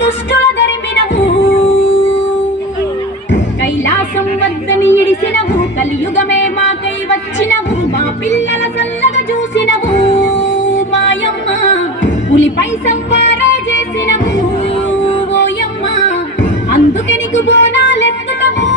దుష్టుల దరిమినవు కైలాసం వద్దని ఇడిసినవు కలియుగమే మాకై వచ్చినవు మా పిల్లల చల్లగా చూసినవు మాయమ్మ పులిపై సంపారే చేసినవు ఓయమ్మ అందుకే నీకు బోనాలెత్తుతాము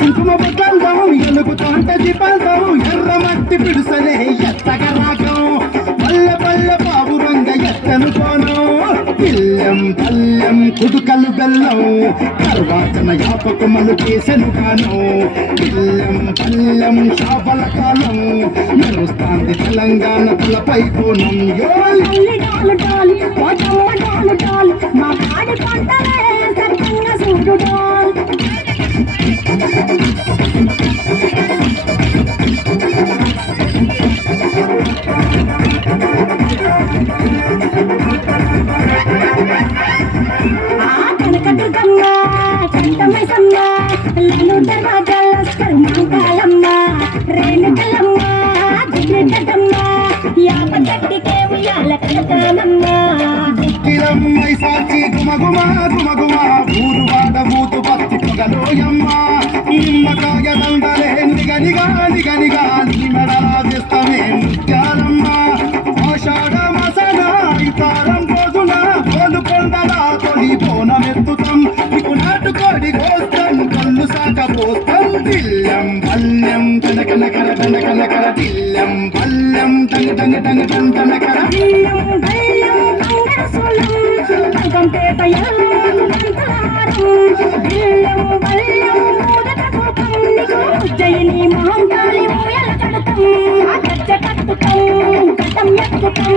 కుంకుమ బట్టల్దాం ఎలుగుతోంట దీపాల్దాం ఎర్రమట్టి పిడుసలే ఎత్తగ రాగం పల్లె పల్లె పావురంగ ఎత్తను కోనం పిల్లెం పల్లెం కుడుకలు బెల్లం తర్వాతన యాపకమలు చేసెను గానం పిల్లెం పల్లెం శాపల కాలం మెరుస్తాంది తెలంగాణ తలపై పూనం మా పాడి పంటలే సత్యంగా చూడు కనకదుర్గమ్మ కంఠమైసమ్మ లాలు దర్వాజా లస్కర్ మంగళమ్మ రేణుకలమ్మ దిగ్గమ్మ యాప గట్టికే ఉయ్యాల కడతానమ్మ కిలమ్మై సాచి గుమగుమ గుమగుమ ఊరువాడ మూతు పత్తి పొగలోయమ్మ నిమ్మకాయ దండలే నిగనిగా నిగనిగా నీ మెడలా వేస్తమే ముత్యాలమ్మ ఆషాఢ మసన ఇతారం రోజున కోలు కొండలా తొలి బోనమెత్తుతాం నీకు నాటుకోడి గోస్తాం కళ్ళు సాక పోస్తాం దిల్లం పల్లెం తనకనకర తనకనకర దిల్లం పల్లెం తన తన తన తన తనకర జయని మహంకాళి ఊయల కడతాం గజ్జ కట్టుతాం గడ్డం ఎక్కుతాం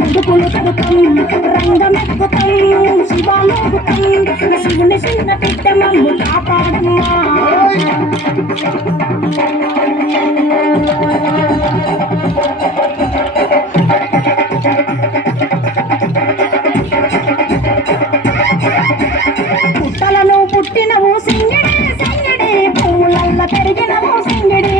ముడుకులు కడుతాం రంగమెక్కుతాం శివాలోగుతాం శివుని చిన్న బిడ్డ మమ్ము కాపాడమ్మా పుట్టలను పుట్టినవు సింగిడి సింగిడి పువ్వులల్ల పెరిగినవు సింగిడి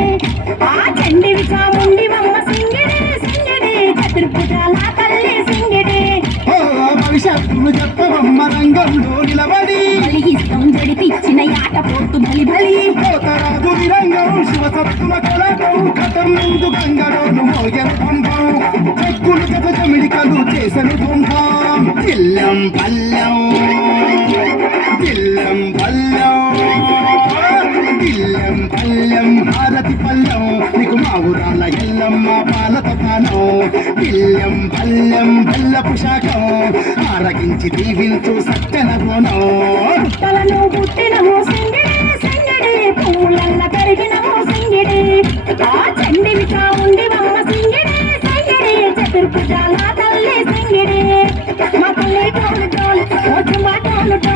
ఆ చండివి చాముండివమ్మ సింగిడి సింగిడి చతుర్భుజాల తల్లి సింగిడి భవిష్యత్తును చెప్పవమ్మ రంగంలో నిలబడి కలిగిస్తాం జడిపిచ్చిన యాట పోతు బలి బలి పోతరాజు విరంగం శివసత్తుల కలగం కథం ముందు గంగలోను మోగెన పంపం చెక్కులు కథ చమిడికలు చేసను కుంభం దిల్లం పల్లెం దిల్లం పల్లెం దిల్లం పల్లెం హారతి పల్లెం నీకు మా ఊరాల ఎల్లమ్మ పాలత పానం దిల్లం పల్లెం బెల్లపు శాఖం ఆరగించి దీవించు సత్యన బోనం పుట్టలను పుట్టినవు సింగిడి సింగిడి పువ్వులల్ల పెరిగినవు సింగిడి ఆ చండివి చాముండివమ్మ సింగిడి సింగిడి చతుర్భుజాల తల్లి సింగిడి మా తల్లి టోలు టోలు మా టోలు